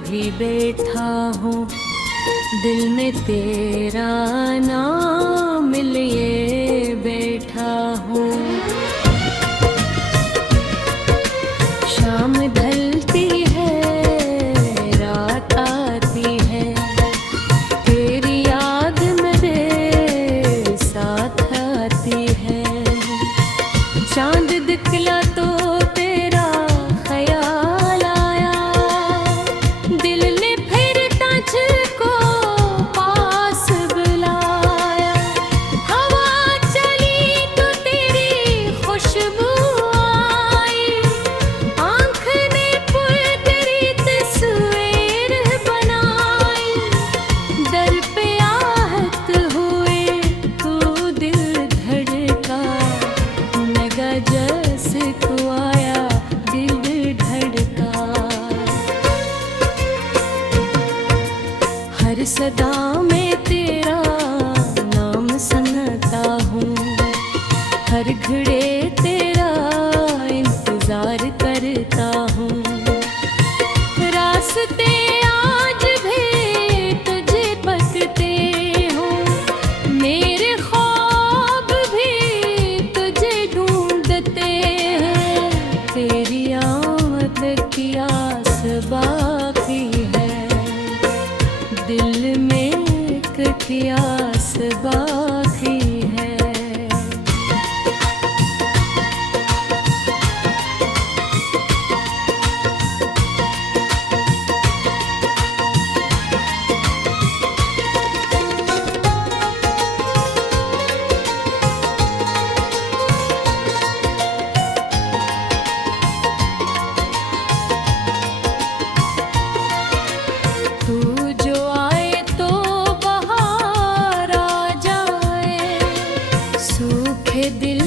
भी बैठा हूँ, दिल में तेरा नाम लिए बैठा हूँ। शाम ढलती है, रात आती है, तेरी याद मेरे साथ आती है। चांद दिखला तो तेरा ख्याल आया, दिल ने फिर तुझको पास बुलाया। हवा चली तो तेरी खुशबू आई, आँख ने पुल तेरी तस्वीर बनाई। दर पे आहत हुए तू दिल धड़का, लगा जैसे तू आया दिल धड़का। हर सदा में तेरा नाम सुनता हूँ, हर घड़ी तेरा इंतजार करता हूँ। रास्ते आज भी तुझे बकते हो, मेरे ख्वाब भी तुझे ढूंढते हैं। तेरी आमद की आस बाकी है, दिल में एक प्यास बाकी है। तू जो आए तो बहार आ जाए, सूखे दिल